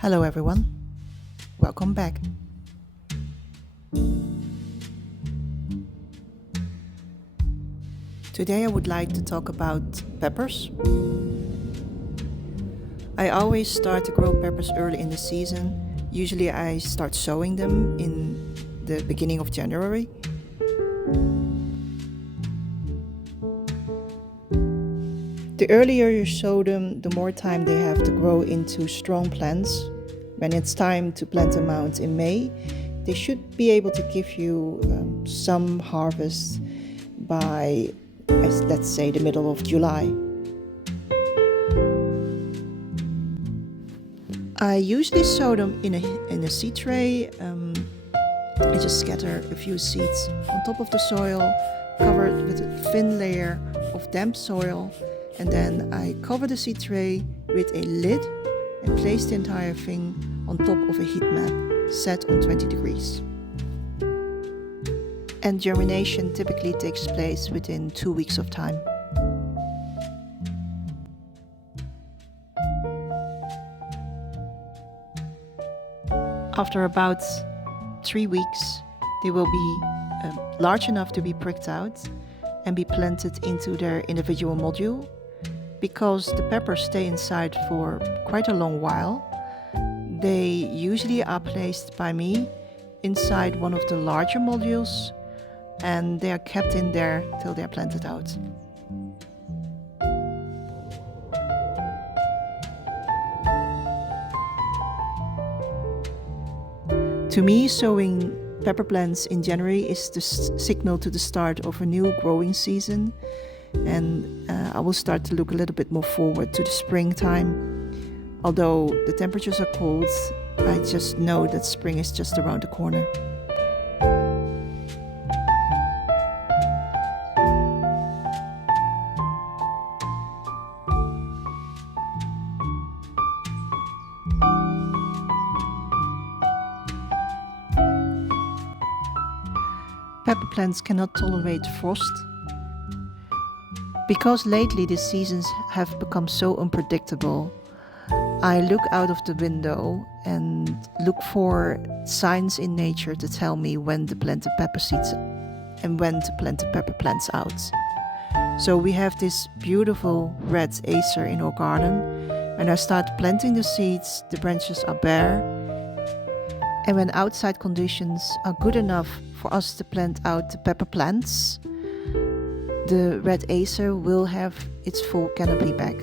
Hello everyone, welcome back. Today I would like to talk about peppers. I always start to grow peppers early in the season. Usually I start sowing them in the beginning of January. The earlier you sow them, the more time they have to grow into strong plants. When it's time to plant them out in May, they should be able to give you some harvest by, let's say, the middle of July. I usually sow them in a seed tray. I just scatter a few seeds on top of the soil, covered with a thin layer of damp soil, and then I cover the seed tray with a lid and place the entire thing on top of a heat mat set on 20 degrees. And germination typically takes place within 2 weeks of time. After about 3 weeks, they will be large enough to be pricked out and be planted into their individual module. Because the peppers stay inside for quite a long while, they usually are placed by me inside one of the larger modules, and they are kept in there till they are planted out. To me, sowing pepper plants in January is the signal to the start of a new growing season, and I will start to look a little bit more forward to the springtime. Although the temperatures are cold, I just know that spring is just around the corner. Pepper plants cannot tolerate frost. Because lately the seasons have become so unpredictable, I look out of the window and look for signs in nature to tell me when to plant the pepper seeds and when to plant the pepper plants out. So we have this beautiful red acer in our garden. When I start planting the seeds, the branches are bare. And when outside conditions are good enough for us to plant out the pepper plants, the red acer will have its full canopy back.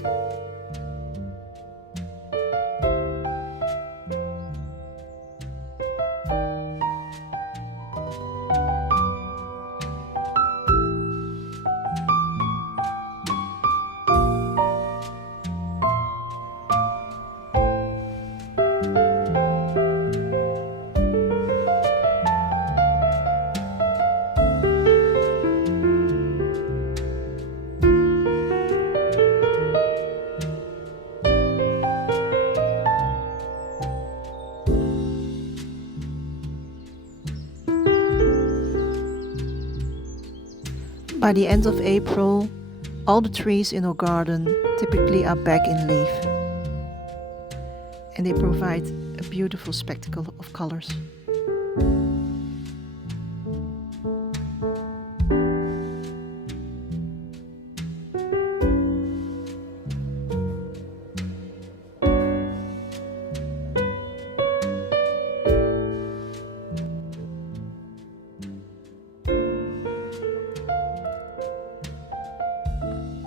By the end of April, all the trees in our garden typically are back in leaf, and they provide a beautiful spectacle of colors.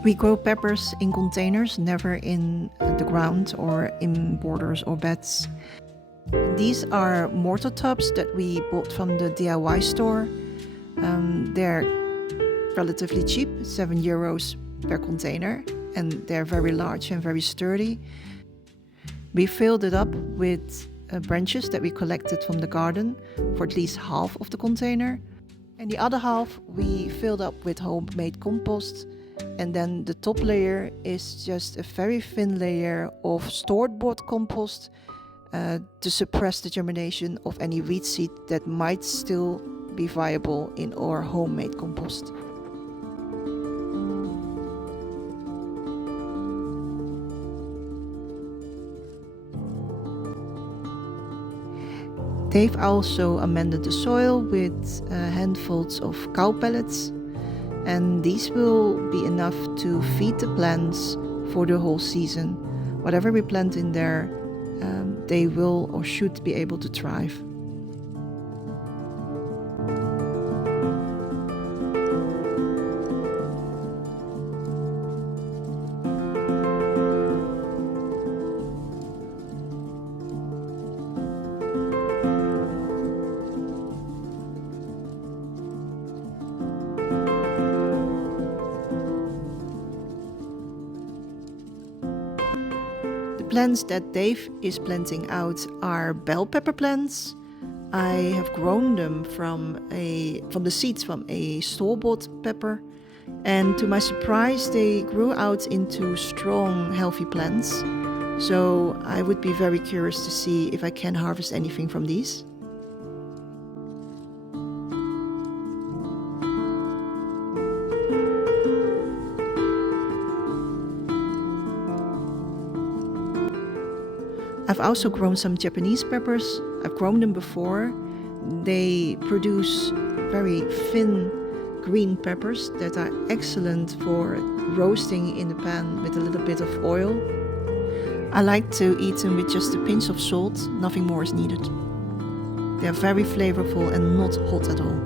We grow peppers in containers, never in the ground or in borders or beds. These are mortar tubs that we bought from the DIY store. They're relatively cheap, €7 per container, and they're very large and very sturdy. We filled it up with branches that we collected from the garden for at least half of the container. And the other half we filled up with homemade compost. And then the top layer is just a very thin layer of stored-bought compost to suppress the germination of any weed seed that might still be viable in our homemade compost. They've also amended the soil with handfuls of cow pellets, and these will be enough to feed the plants for the whole season. Whatever we plant in there, they will or should be able to thrive. The plants that Dave is planting out are bell pepper plants. I have grown them from the seeds from a store-bought pepper, and to my surprise they grew out into strong, healthy plants. So I would be very curious to see if I can harvest anything from these. I've also grown some Japanese peppers. I've grown them before. They produce very thin green peppers that are excellent for roasting in the pan with a little bit of oil. I like to eat them with just a pinch of salt, nothing more is needed. They are very flavorful and not hot at all.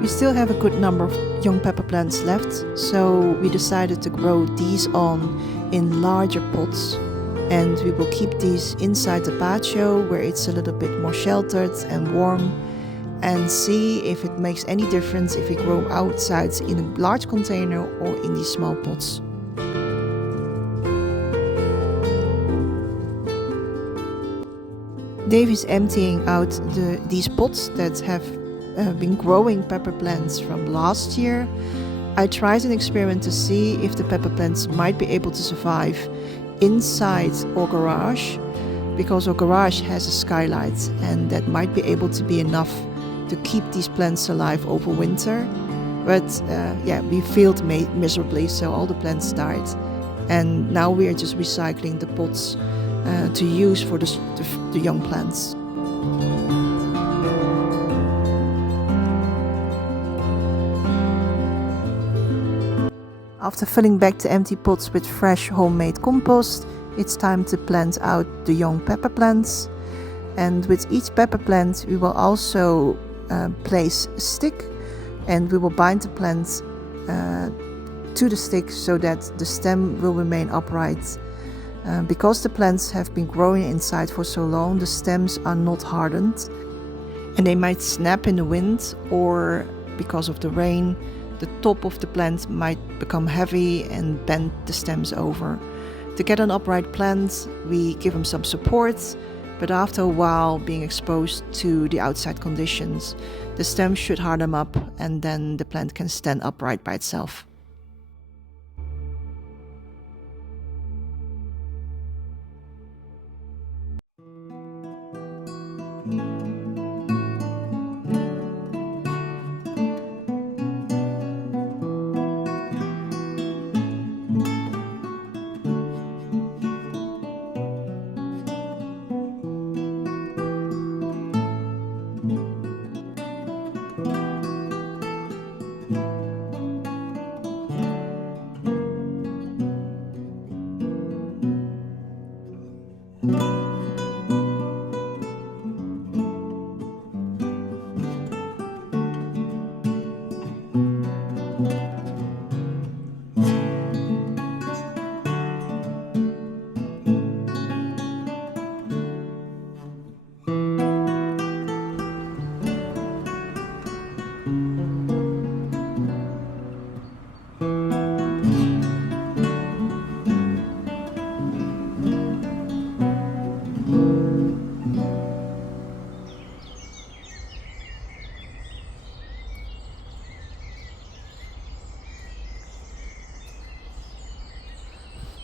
We still have a good number of young pepper plants left, so we decided to grow these on in larger pots, and we will keep these inside the patio where it's a little bit more sheltered and warm, and see if it makes any difference if we grow outside in a large container or in these small pots. Dave is emptying out these pots that have been growing pepper plants from last year. I tried an experiment to see if the pepper plants might be able to survive inside our garage, because our garage has a skylight and that might be able to be enough to keep these plants alive over winter. But we failed miserably, so all the plants died, and now we are just recycling the pots to use for the young plants. After filling back the empty pots with fresh homemade compost, it's time to plant out the young pepper plants. And with each pepper plant we will also place a stick, and we will bind the plant to the stick so that the stem will remain upright. Because the plants have been growing inside for so long, the stems are not hardened and they might snap in the wind, or because of the rain the top of the plant might become heavy and bend the stems over. To get an upright plant, we give them some support, but after a while being exposed to the outside conditions, the stems should harden up and then the plant can stand upright by itself.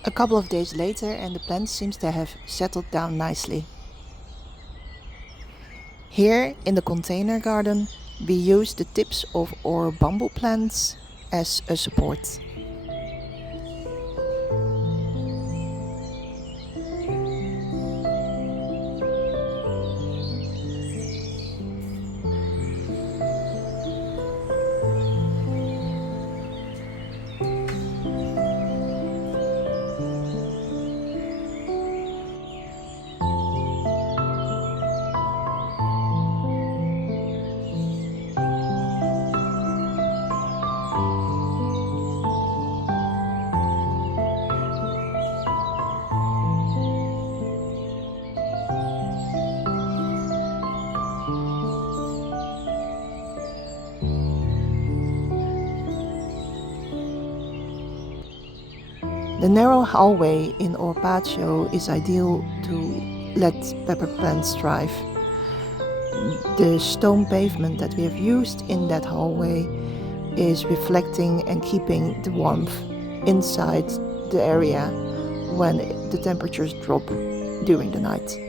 A couple of days later and the plant seems to have settled down nicely. Here in the container garden, we use the tips of our bamboo plants as a support. The narrow hallway in our patio is ideal to let pepper plants thrive. The stone pavement that we have used in that hallway is reflecting and keeping the warmth inside the area when the temperatures drop during the night.